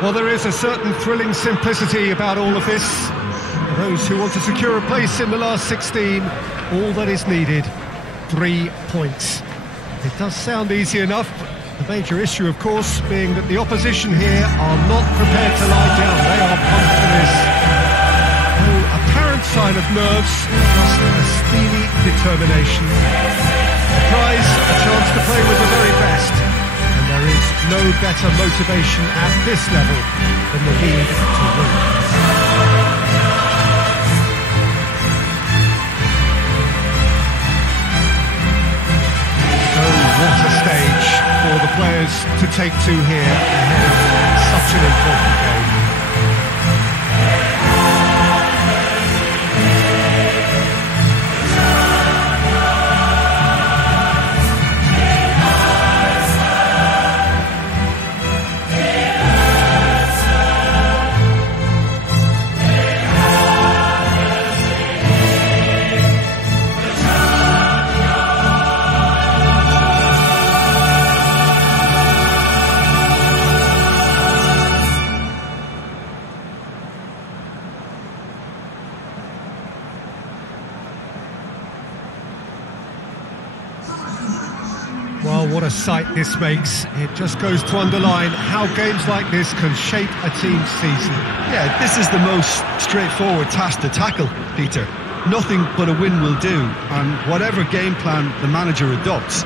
Well, there is a certain thrilling simplicity about all of this. For those who want to secure a place in the last 16, all that is needed, 3 points. It does sound easy enough, but the major issue, of course, being that the opposition here are not prepared to lie down. They are pumped for this. No apparent sign of nerves, just a steely determination. The prize, a chance to play with the very best. And there is no better motivation at this level than the need to win. What a stage for the players to take to here ahead of such an important game. Well, what a sight this makes. It just goes to underline how games like this can shape a team's season. Yeah, this is the most straightforward task to tackle, Peter. Nothing but a win will do, and whatever game plan the manager adopts,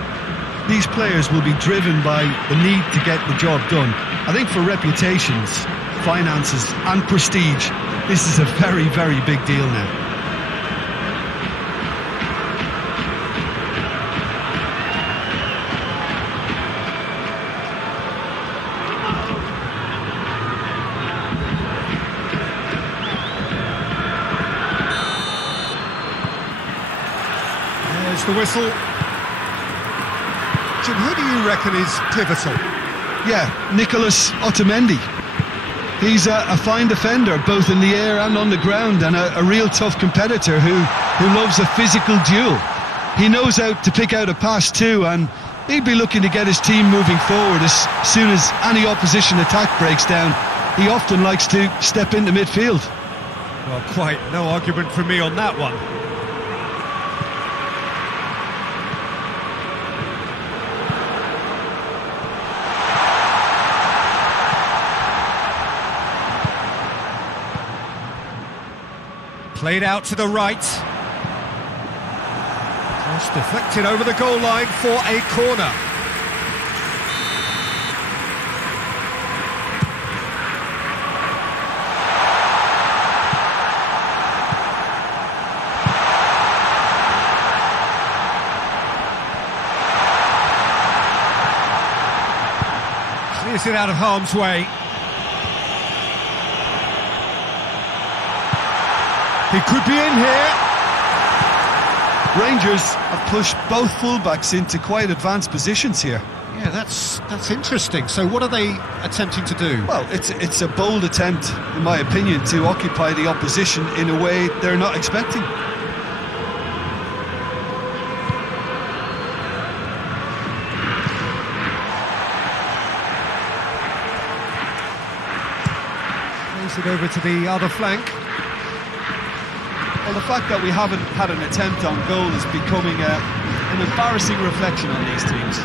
these players will be driven by the need to get the job done. I think for reputations, finances and prestige, this is a very, very big deal now. There's the whistle. Jim, who do you reckon is pivotal? Yeah, Nicholas Otamendi. He's a fine defender, both in the air and on the ground, and a real tough competitor who loves a physical duel. He knows how to pick out a pass too, and he'd be looking to get his team moving forward as soon as any opposition attack breaks down. He often likes to step into midfield. Well, quite no argument from me on that one. Played out to the right. Cross deflected over the goal line for a corner. Clears it out of harm's way. He could be in here. Rangers have pushed both fullbacks into quite advanced positions here. Yeah, that's interesting. So what are they attempting to do? Well, it's a bold attempt, in my opinion, to occupy the opposition in a way they're not expecting. Plays it over to the other flank. Well, the fact that we haven't had an attempt on goal is becoming an embarrassing reflection on these teams.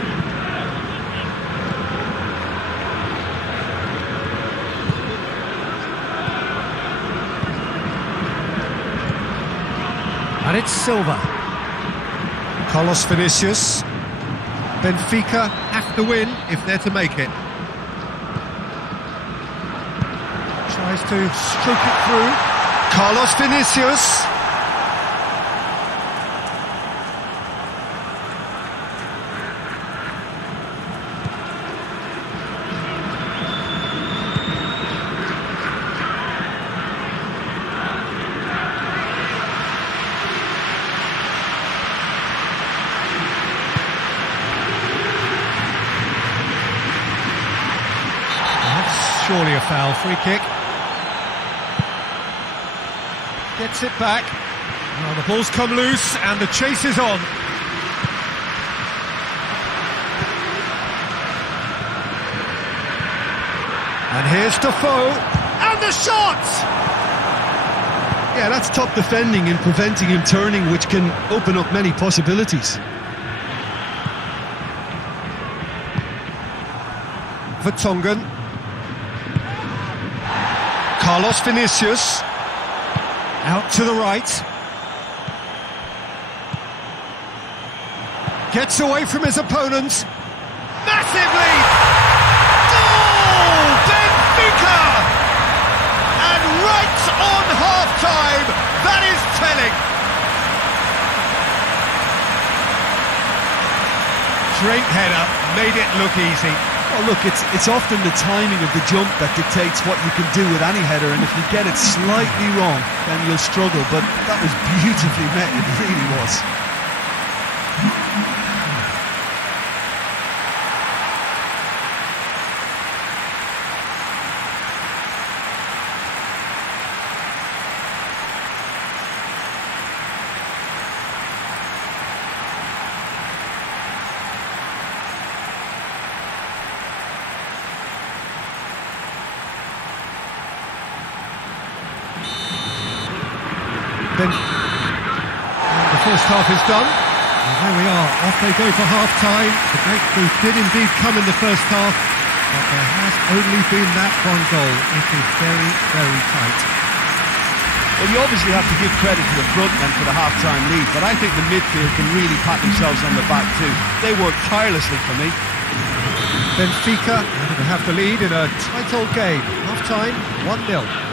And it's Silva. Carlos Vinicius. Benfica have to win if they're to make it. Tries to stroke it through. Carlos Vinicius. That's surely a foul. Free kick. Gets it back. Well, the ball's come loose and the chase is on. And here's Defoe, and the shot! Yeah, that's top defending and preventing him turning, which can open up many possibilities. Vertonghen. Carlos Vinicius. Out to the right. Gets away from his opponent. Massive lead! Goal! Benfica! And right on half-time, that is telling. Straight header, made it look easy. Well, look, it's often the timing of the jump that dictates what you can do with any header, and if you get it slightly wrong, then you'll struggle. But that was beautifully met, it really was. Then the first half is done, and there we are, off they go for half-time. The breakthrough did indeed come in the first half, but there has only been that one goal. It is very, very tight. Well, you obviously have to give credit to the front men for the half-time lead, but I think the midfield can really pat themselves on the back too. They worked tirelessly for me. Benfica have the lead in a tight old game. Half-time, 1-0.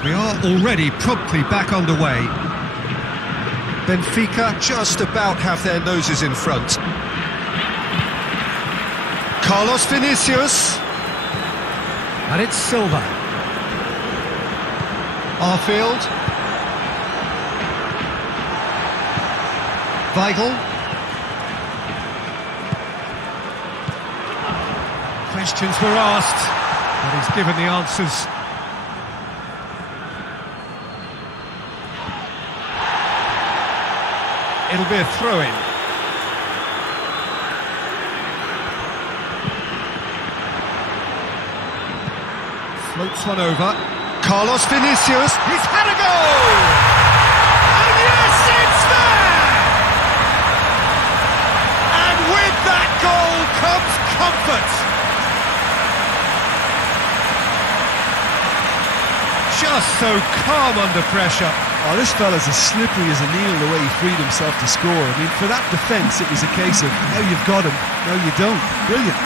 We are already promptly back underway. Benfica just about have their noses in front. Carlos Vinicius. And it's Silva. Arfield. Weigl. Questions were asked, but he's given the answers. It'll be a throw-in. Floats one over. Carlos Vinicius, he's had a goal! And yes, it's there! And with that goal comes comfort. Just so calm under pressure. Oh, this fella's as slippery as a needle the way he freed himself to score. I mean, for that defence, it was a case of, now you've got him, now you don't. Brilliant.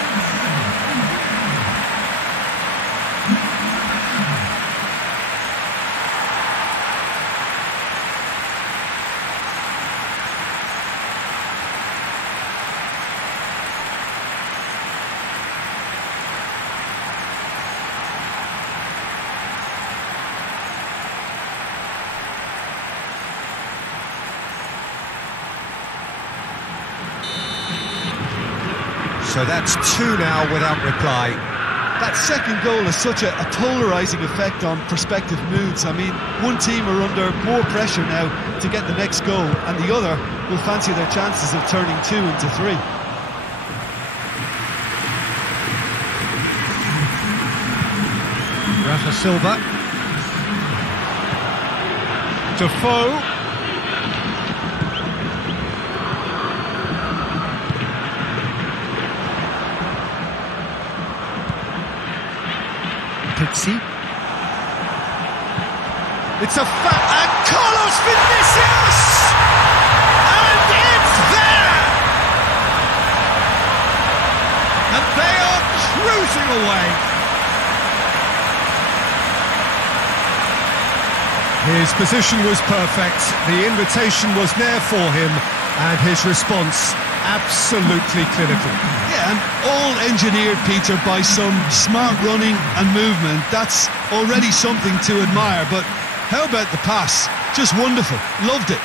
So that's two now without reply. That second goal has such a polarising effect on prospective moods. I mean, one team are under more pressure now to get the next goal, and the other will fancy their chances of turning 2 into 3. Rafa Silva. Defoe. Pixie. It's a and Carlos Vinicius! And it's there! And they are cruising away. His position was perfect, the invitation was there for him, and his response absolutely clinical. Yeah, and all engineered, Peter, by some smart running and movement. That's already something to admire, but how about the pass? Just wonderful. Loved it.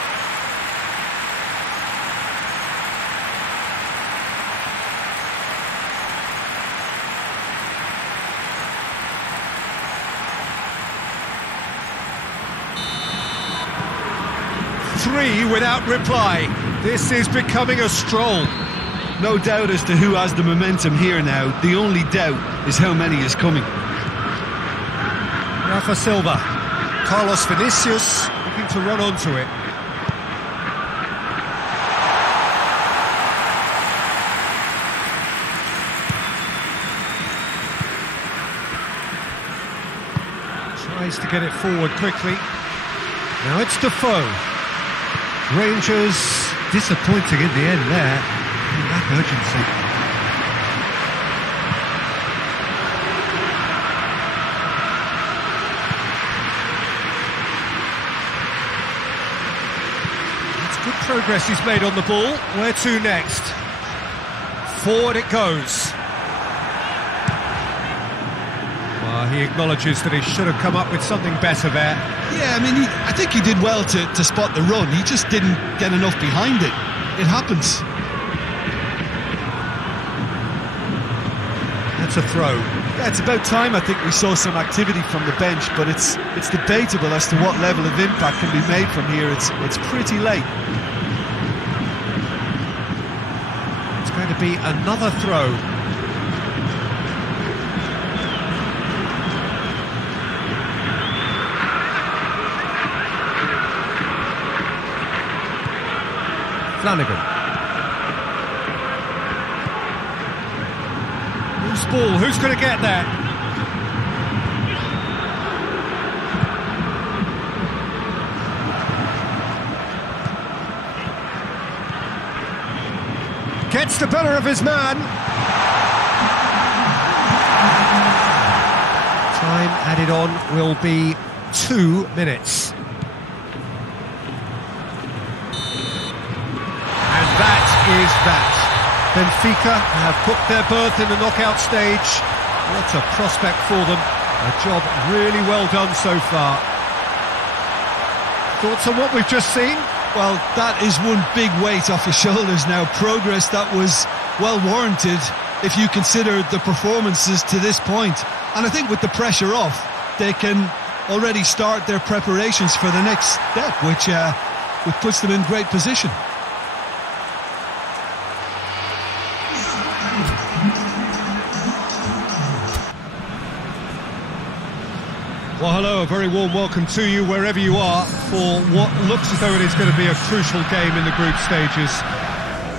Three without reply. This is becoming a stroll. No doubt as to who has the momentum here now. The only doubt is how many is coming. Rafa Silva. Carlos Vinicius looking to run onto it. Tries to get it forward quickly. Now it's Defoe. Rangers disappointing in the end there. Lack urgency. That's good progress he's made on the ball. Where to next? Forward it goes. He acknowledges that he should have come up with something better there. Yeah, I mean, I think he did well to spot the run. He just didn't get enough behind it. It happens. That's a throw. Yeah, it's about time I think we saw some activity from the bench, but it's debatable as to what level of impact can be made from here. It's pretty late. It's going to be another throw. Flanagan. Loose ball, who's going to get there? Gets the better of his man. Time added on will be 2 minutes. Is that Benfica have put their berth in the knockout stage. What a prospect for them. A job really well done so far. Thoughts on what we've just seen? Well, that is one big weight off your shoulders now. Progress that was well warranted if you consider the performances to this point. And I think with the pressure off, they can already start their preparations for the next step, which puts them in great position. Well, hello, a very warm welcome to you wherever you are for what looks as though it is going to be a crucial game in the group stages.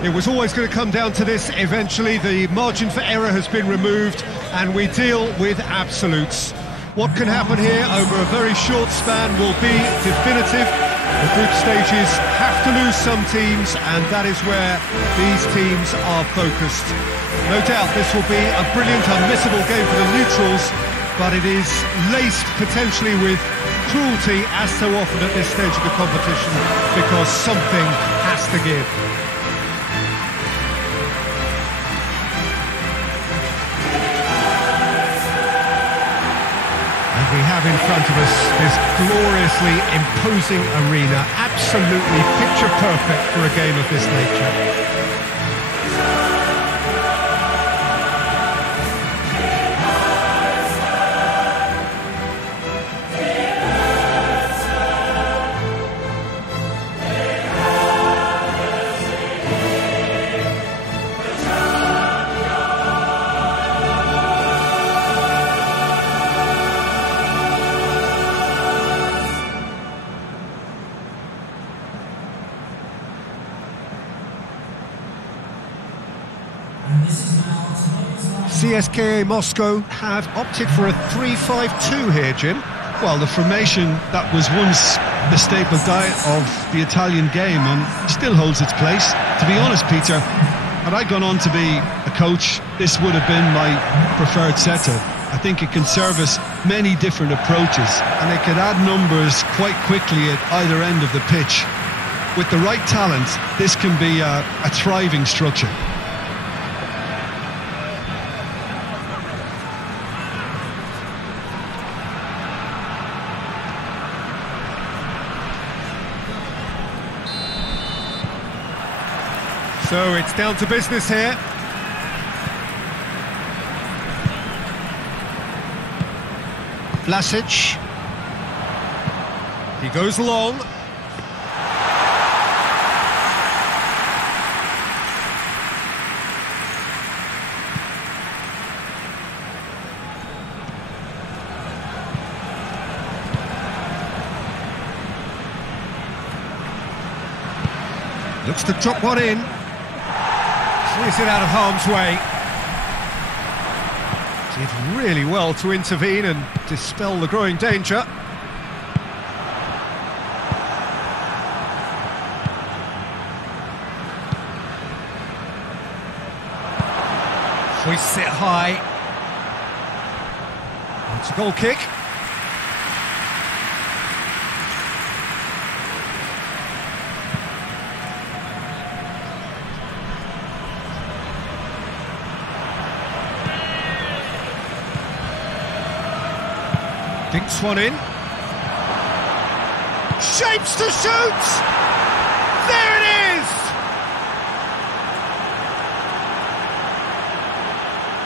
It was always going to come down to this eventually. The margin for error has been removed and we deal with absolutes. What can happen here over a very short span will be definitive. The group stages have to lose some teams and that is where these teams are focused. No doubt this will be a brilliant, unmissable game for the neutrals, but it is laced potentially with cruelty as so often at this stage of the competition because something has to give. And we have in front of us this gloriously imposing arena, absolutely picture perfect for a game of this nature. CSKA Moscow have opted for a 3-5-2 here, Jim. Well, the formation that was once the staple diet of the Italian game and still holds its place. To be honest, Peter, had I gone on to be a coach, this would have been my preferred setup. I think it can service many different approaches and it could add numbers quite quickly at either end of the pitch. With the right talent, this can be a thriving structure. So it's down to business here. Vlasic. He goes long. Looks to drop one in. Clears it out of harm's way. Did really well to intervene and dispel the growing danger. Hoists it high. It's a goal kick. Dinks one in. Shapes to shoot! There it is!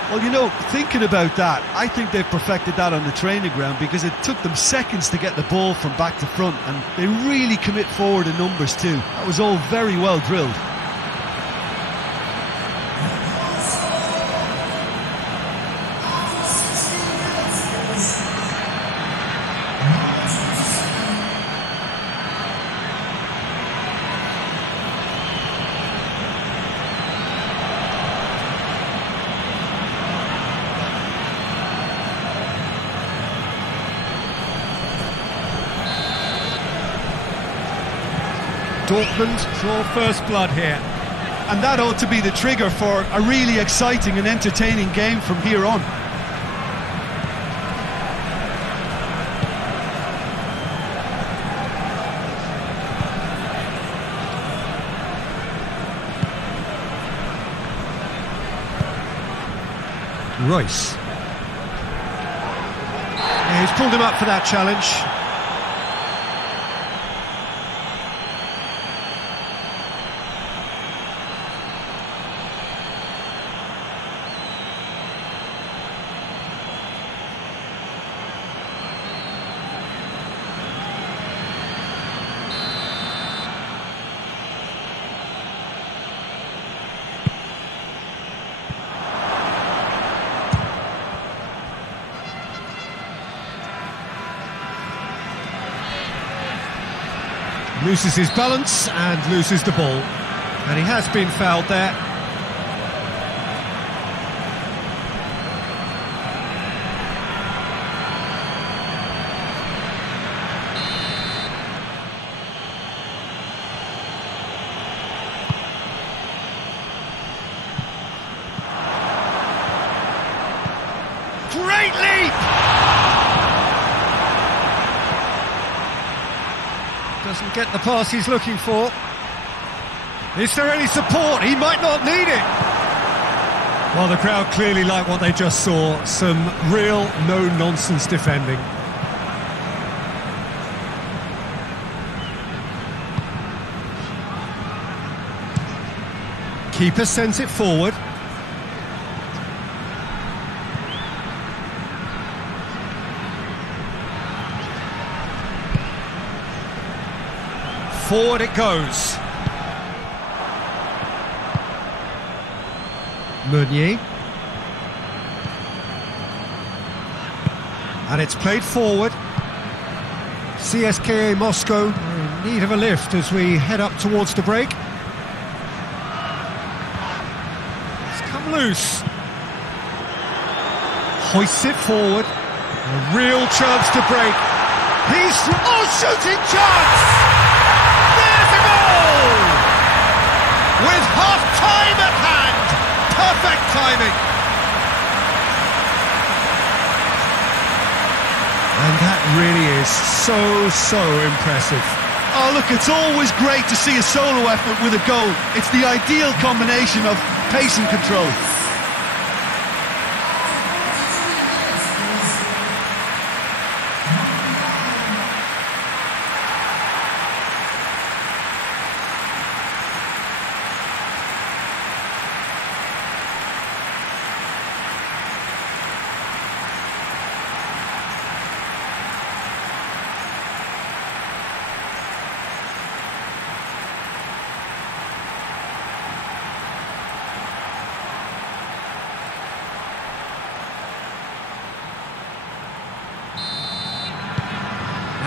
Well, you know, thinking about that, I think they've perfected that on the training ground, because it took them seconds to get the ball from back to front, and they really commit forward in numbers too. That was all very well drilled. Dortmund draw first blood here. And that ought to be the trigger for a really exciting and entertaining game from here on. Royce. Yeah, he's pulled him up for that challenge. Loses his balance and loses the ball. And he has been fouled there. Great leap! Doesn't get the pass he's looking for. Is there any support? He might not need it. Well, the crowd clearly like what they just saw. Some real no-nonsense defending. Keeper sends it forward. Forward it goes. Meunier. And it's played forward. CSKA Moscow in need of a lift as we head up towards the break. It's come loose. Hoists it forward. A real chance to break. He's... oh, shooting chance! With half-time at hand, perfect timing. And that really is so impressive. Oh, look, it's always great to see a solo effort with a goal. It's the ideal combination of pace and control.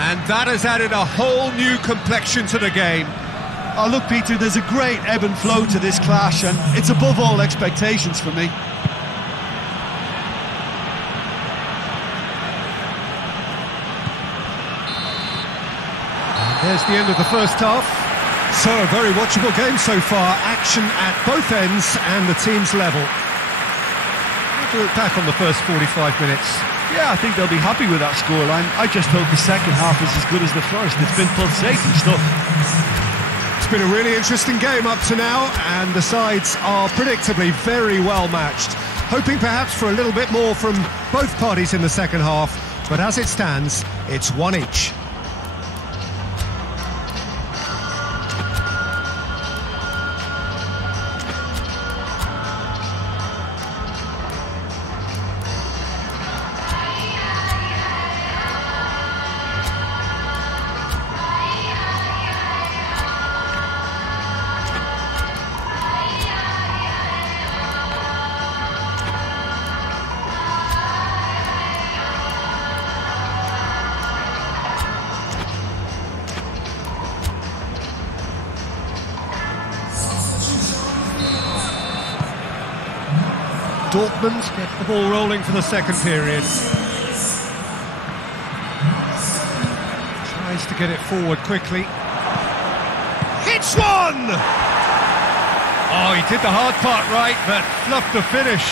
And that has added a whole new complexion to the game. Oh, look, Peter, there's a great ebb and flow to this clash, and it's above all expectations for me. There's the end of the first half. So, a very watchable game so far. Action at both ends and the team's level. How do you look back on the first 45 minutes? Yeah, I think they'll be happy with that scoreline. I just hope the second half is as good as the first. It's been pulsating stuff. It's been a really interesting game up to now, and the sides are predictably very well matched. Hoping perhaps for a little bit more from both parties in the second half, but as it stands, it's one each. Dortmund get the ball rolling for the second period. Tries to get it forward quickly. Hits one! Oh, he did the hard part right, but fluffed the finish.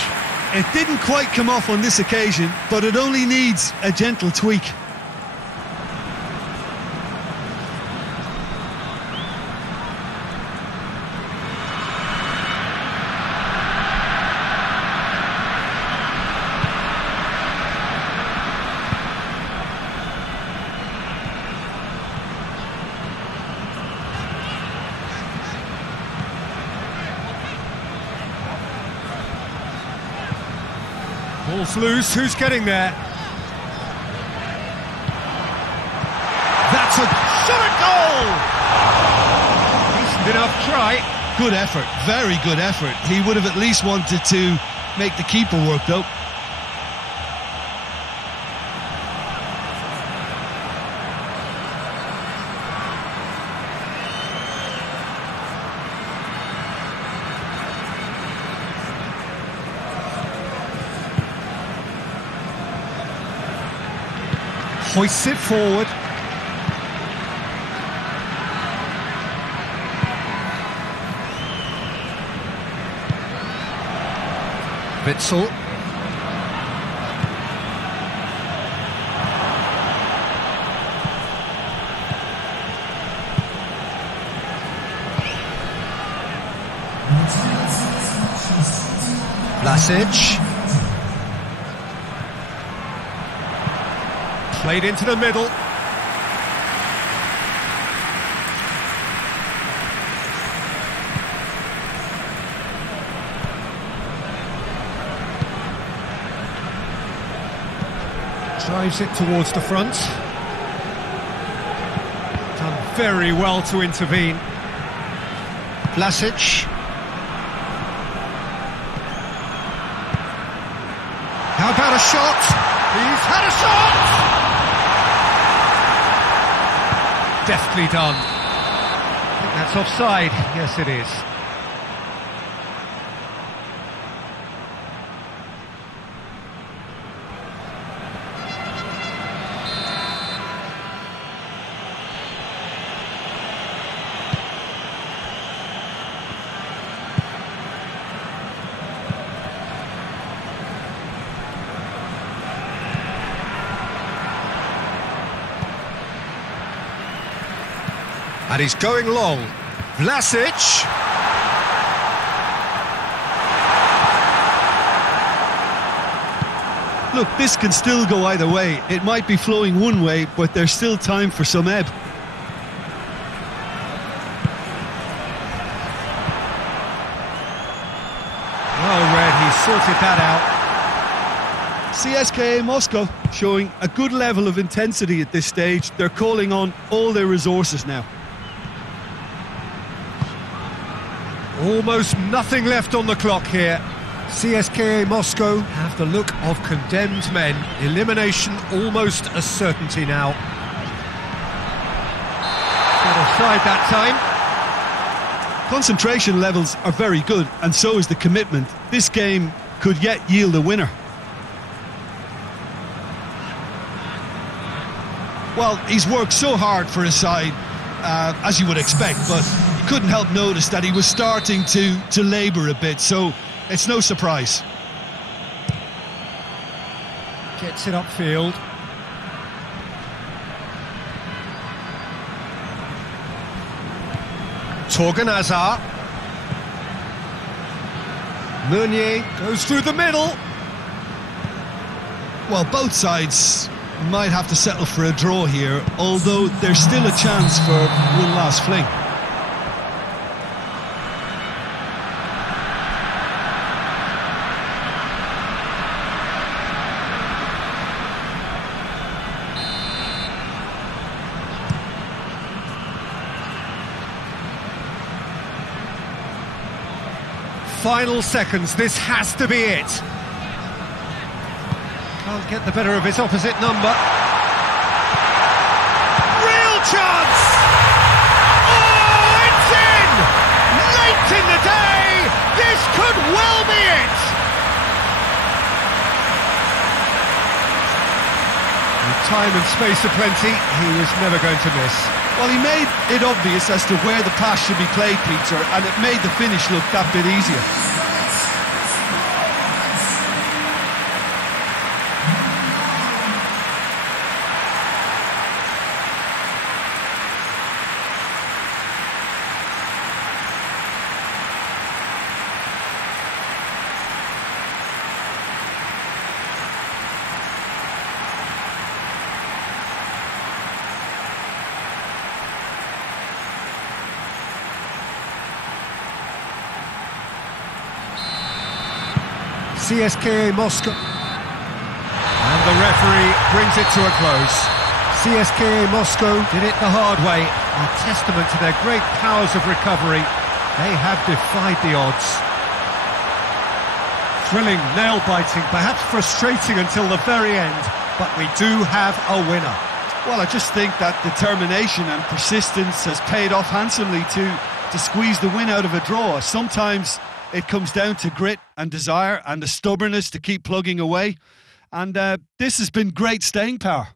It didn't quite come off on this occasion, but it only needs a gentle tweak. Ball's loose, who's getting there? That's a shot at goal! Decent enough try. Good effort, very good effort. He would have at least wanted to make the keeper work though. Hoists it forward. Witzel. Vlasic. Played into the middle. Drives it towards the front. Done very well to intervene. Vlasic. How about a shot? He's had a shot! Deftly done. I think that's offside. Yes, it is. And he's going long. Vlasic. Look, this can still go either way. It might be flowing one way, but there's still time for some ebb. Well read, he sorted that out. CSKA Moscow showing a good level of intensity at this stage. They're calling on all their resources now. Almost nothing left on the clock here. CSKA Moscow have the look of condemned men. Elimination almost a certainty now. Got offside that time. Concentration levels are very good, and so is the commitment. This game could yet yield a winner. Well, he's worked so hard for his side, as you would expect, but you couldn't help notice that he was starting to labour a bit, so it's no surprise. Gets it upfield. Torgan Hazard. Meunier goes through the middle. Well, both sides might have to settle for a draw here, although there's still a chance for one last fling. Final seconds, this has to be it. Can't get the better of his opposite number. Real chance! Oh, it's in! Late in the day, this could well be it! With time and space aplenty, he was never going to miss. Well, he made it obvious as to where the pass should be played, Peter, and it made the finish look that bit easier. CSKA Moscow. And the referee brings it to a close. CSKA Moscow did it the hard way. A testament to their great powers of recovery. They have defied the odds. Thrilling, nail-biting, perhaps frustrating until the very end, but we do have a winner. Well, I just think that determination and persistence has paid off handsomely to squeeze the win out of a draw. Sometimes it comes down to grit and desire and the stubbornness to keep plugging away. And this has been great staying power.